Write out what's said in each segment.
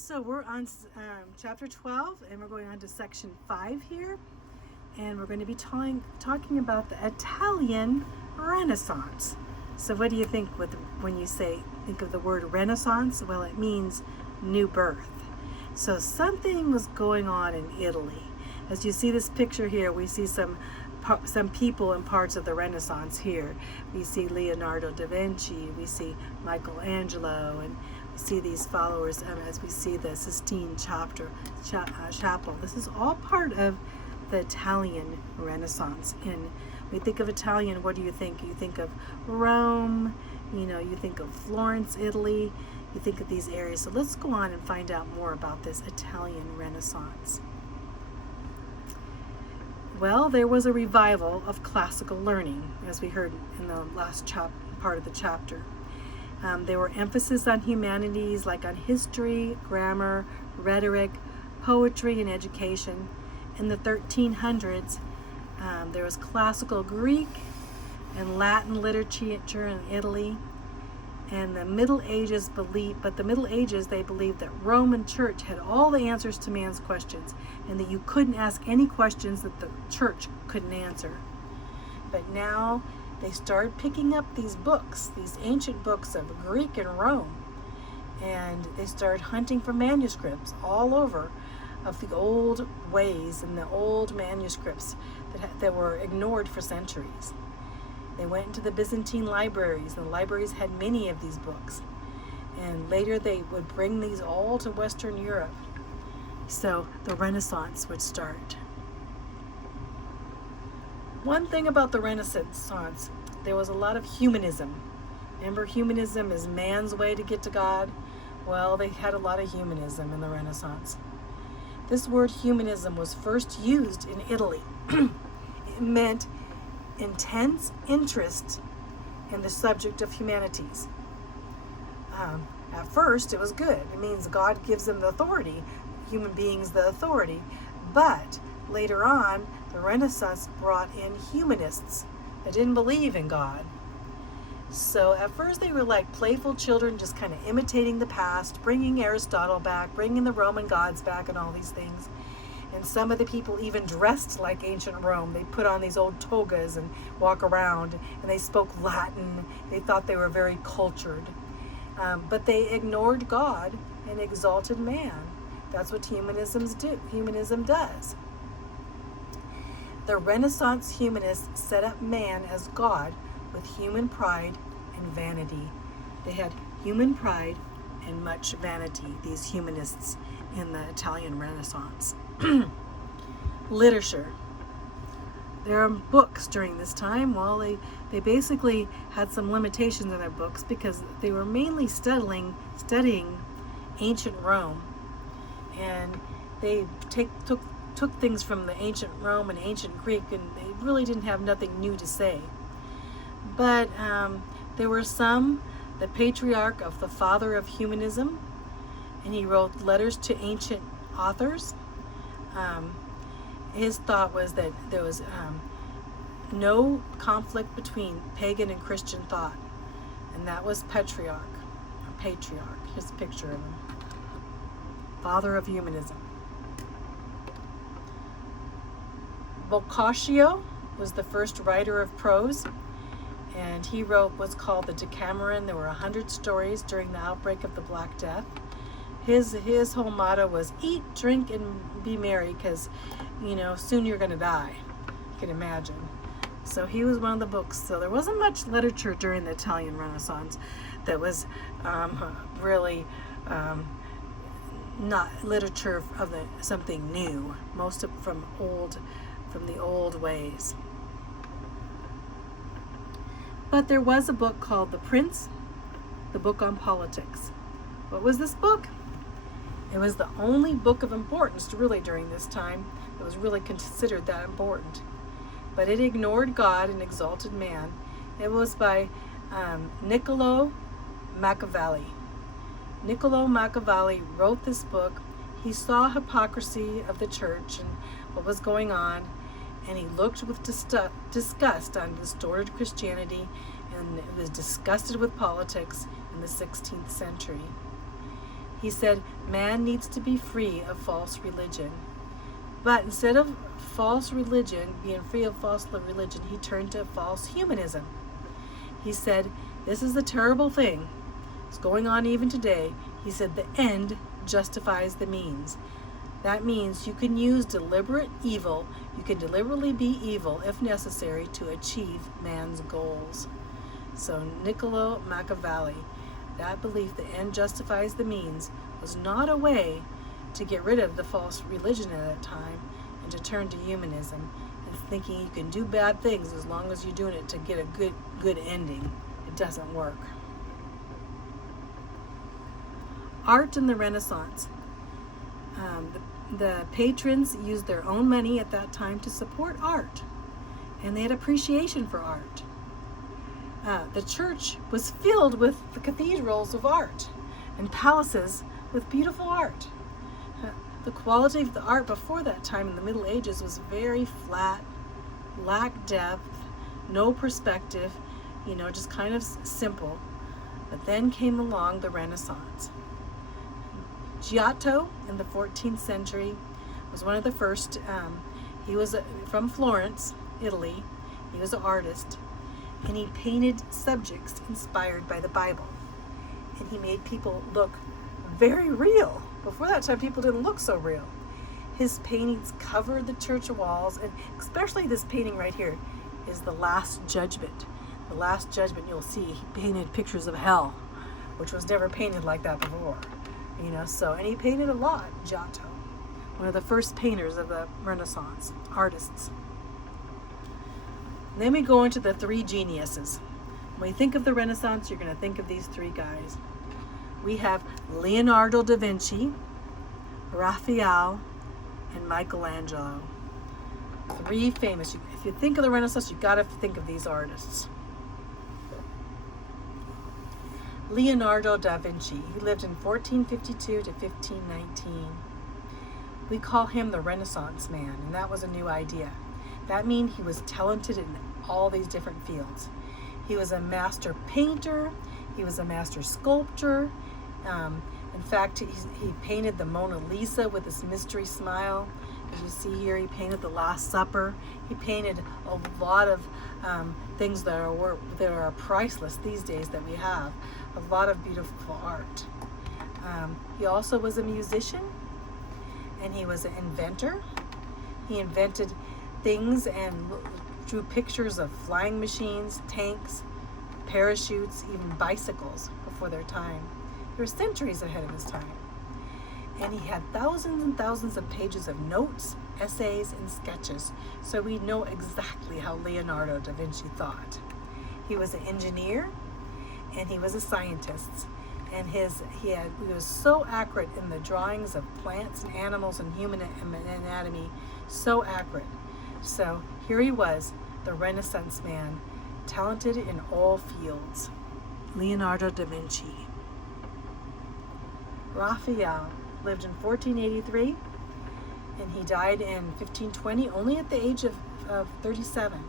So we're on chapter 12, and we're going on to section 5 here, and we're going to be talking about the Italian Renaissance. So what do you think when you think of the word Renaissance? Well, it means new birth. So something was going on in Italy. As you see this picture here, we see some people and parts of the Renaissance here. We see Leonardo da Vinci, we see Michelangelo, and we see these followers as we see the Sistine Chapel. This is all part of the Italian Renaissance. And when you think of Italian, what do you think? You think of Rome, you think of Florence, Italy, you think of these areas. So let's go on and find out more about this Italian Renaissance. Well, there was a revival of classical learning, as we heard in the last part of the chapter. There were emphasis on humanities, like on history, grammar, rhetoric, poetry, and education. In the 1300s, there was classical Greek and Latin literature in Italy. And the Middle Ages they believed that Roman Church had all the answers to man's questions, and that you couldn't ask any questions that the church couldn't answer. But now they started picking up these books, these ancient books of Greek and Rome, and they started hunting for manuscripts all over of the old ways and the old manuscripts that were ignored for centuries. They went into the Byzantine libraries, and the libraries had many of these books. And later they would bring these all to Western Europe. So the Renaissance would start. One thing about the Renaissance, there was a lot of humanism. Remember, humanism is man's way to get to God? Well, they had a lot of humanism in the Renaissance. This word humanism was first used in Italy. It meant intense interest in the subject of humanities. At first, it was good. It means God gives them the authority, human beings the authority. But later on, the Renaissance brought in humanists that didn't believe in God. So at first, they were like playful children, just kind of imitating the past, bringing Aristotle back, bringing the Roman gods back, and all these things. And some of the people even dressed like ancient Rome. They put on these old togas and walk around, and they spoke Latin. They thought they were very cultured. But they ignored God and exalted man. That's what humanism does. The Renaissance humanists set up man as God with human pride and vanity. They had human pride and much vanity, these humanists in the Italian Renaissance. Literature. There are books during this time. Well, they basically had some limitations in their books because they were mainly studying ancient Rome, and they took things from the ancient Rome and ancient Greek, and they really didn't have nothing new to say. But there were the patriarch of the father of humanism, and he wrote letters to ancient authors. His thought was that there was no conflict between pagan and Christian thought, and that was patriarch. Here's a picture of him. Father of humanism. Boccaccio was the first writer of prose, and he wrote what's called the Decameron. There were 100 stories during the outbreak of the Black Death. His whole motto was eat, drink, and be merry, because, soon you're going to die. You can imagine. So he was one of the books. So there wasn't much literature during the Italian Renaissance that was really not literature of something new. Most of from the old ways. But there was a book called The Prince, the book on politics. What was this book? It was the only book of importance really during this time. It was really considered that important. But it ignored God and exalted man. It was by Niccolo Machiavelli. Niccolo Machiavelli wrote this book. He saw hypocrisy of the church and what was going on, and he looked with disgust on distorted Christianity, and was disgusted with politics in the 16th century. He said man needs to be free of false religion. But instead of false religion, being free of false religion, he turned to false humanism. He said, this is the terrible thing. It's going on even today. He said, the end justifies the means. That means you can use deliberate evil. You can deliberately be evil if necessary to achieve man's goals. So Niccolo Machiavelli, that belief, the end justifies the means, was not a way to get rid of the false religion at that time and to turn to humanism and thinking you can do bad things as long as you're doing it to get a good ending. It doesn't work. Art in the Renaissance. The patrons used their own money at that time to support art, and they had appreciation for art. The church was filled with the cathedrals of art and palaces with beautiful art. The quality of the art before that time in the Middle Ages was very flat, lacked depth, no perspective, just kind of simple. But then came along the Renaissance. Giotto in the 14th century was one of the first. He was from Florence, Italy. He was an artist, and he painted subjects inspired by the Bible. And he made people look very real. Before that time, people didn't look so real. His paintings covered the church walls, and especially this painting right here is The Last Judgment. The Last Judgment, you'll see, he painted pictures of hell, which was never painted like that before. And he painted a lot, Giotto, one of the first painters of the Renaissance, artists. And then we go into the three geniuses. When you think of the Renaissance, you're going to think of these three guys. We have Leonardo da Vinci, Raphael, and Michelangelo. Three famous. If you think of the Renaissance, you've got to think of these artists. Leonardo da Vinci. He lived in 1452 to 1519. We call him the Renaissance man, and that was a new idea. That means he was talented in all these different fields. He was a master painter. He was a master sculptor. In fact, he painted the Mona Lisa with this mystery smile. As you see here, he painted the Last Supper. He painted a lot of things that are priceless these days that we have. A lot of beautiful art. He also was a musician, and he was an inventor. He invented things and drew pictures of flying machines, tanks, parachutes, even bicycles before their time. They were centuries ahead of his time. And he had thousands and thousands of pages of notes, essays, and sketches, so we know exactly how Leonardo da Vinci thought. He was an engineer, and he was a scientist, and he was so accurate in the drawings of plants and animals and human anatomy, so accurate. So here he was, the Renaissance man, talented in all fields. Leonardo da Vinci. Raphael lived in 1483, and he died in 1520, only at the age of 37.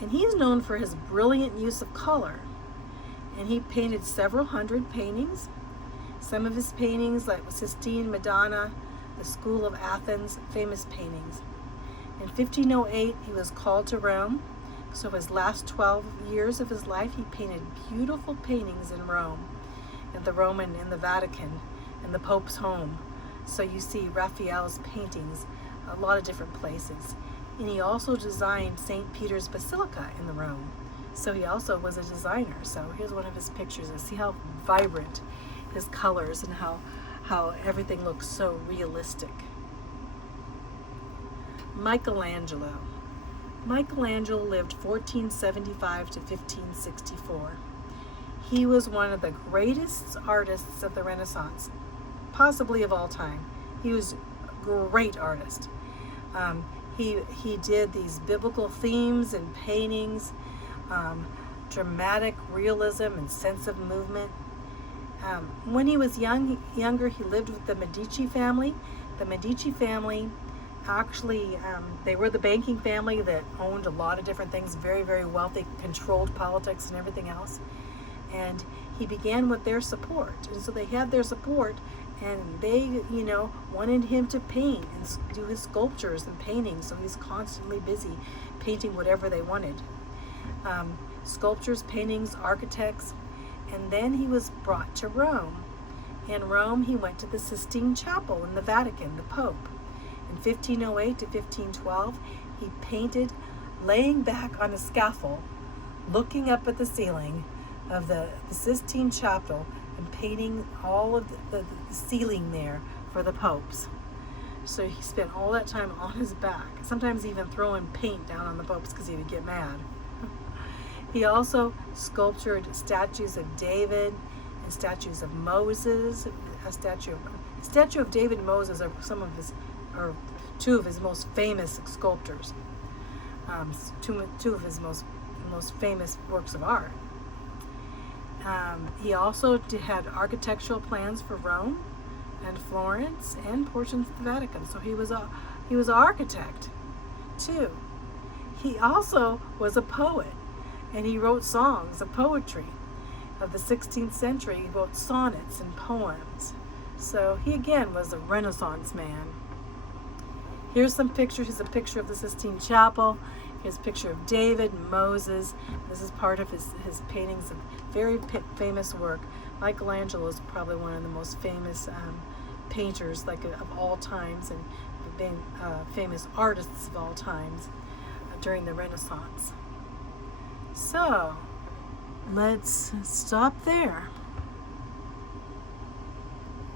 And he's known for his brilliant use of color. And he painted several hundred paintings. Some of his paintings, like Sistine Madonna, the School of Athens, famous paintings. In 1508, he was called to Rome. So his last 12 years of his life, he painted beautiful paintings in Rome, in the Vatican, in the Pope's home. So you see Raphael's paintings a lot of different places. And he also designed St. Peter's Basilica in the Rome. So he also was a designer. So here's one of his pictures, and see how vibrant his colors and how everything looks so realistic. Michelangelo. Michelangelo lived 1475 to 1564. He was one of the greatest artists of the Renaissance, possibly of all time. He was a great artist. He did these biblical themes and paintings, dramatic realism and sense of movement. When he was younger, he lived with the Medici family. The Medici family actually, they were the banking family that owned a lot of different things, very, very wealthy, controlled politics and everything else. And he began with their support. And so they had their support, and they, wanted him to paint and do his sculptures and paintings. So he's constantly busy painting whatever they wanted. Sculptures, paintings, architects. And then he was brought to Rome. In Rome, he went to the Sistine Chapel in the Vatican, the Pope. In 1508 to 1512, he painted laying back on a scaffold, looking up at the ceiling of the Sistine Chapel and painting all of the ceiling there for the popes. So he spent all that time on his back, sometimes even throwing paint down on the popes because he would get mad. He also sculptured statues of David and statues of Moses. A statue of David and Moses are two of his most famous sculptors. Two of his most famous works of art. He also had architectural plans for Rome and Florence and portions of the Vatican. So he was an architect too. He also was a poet, and he wrote songs of poetry of the 16th century. He wrote sonnets and poems. So he again was a Renaissance man. Here's some pictures. Here's a picture of the Sistine Chapel. Here's a picture of David and Moses. This is part of his paintings of very famous work. Michelangelo is probably one of the most famous painters of all times, and famous artists of all times during the Renaissance. So let's stop there.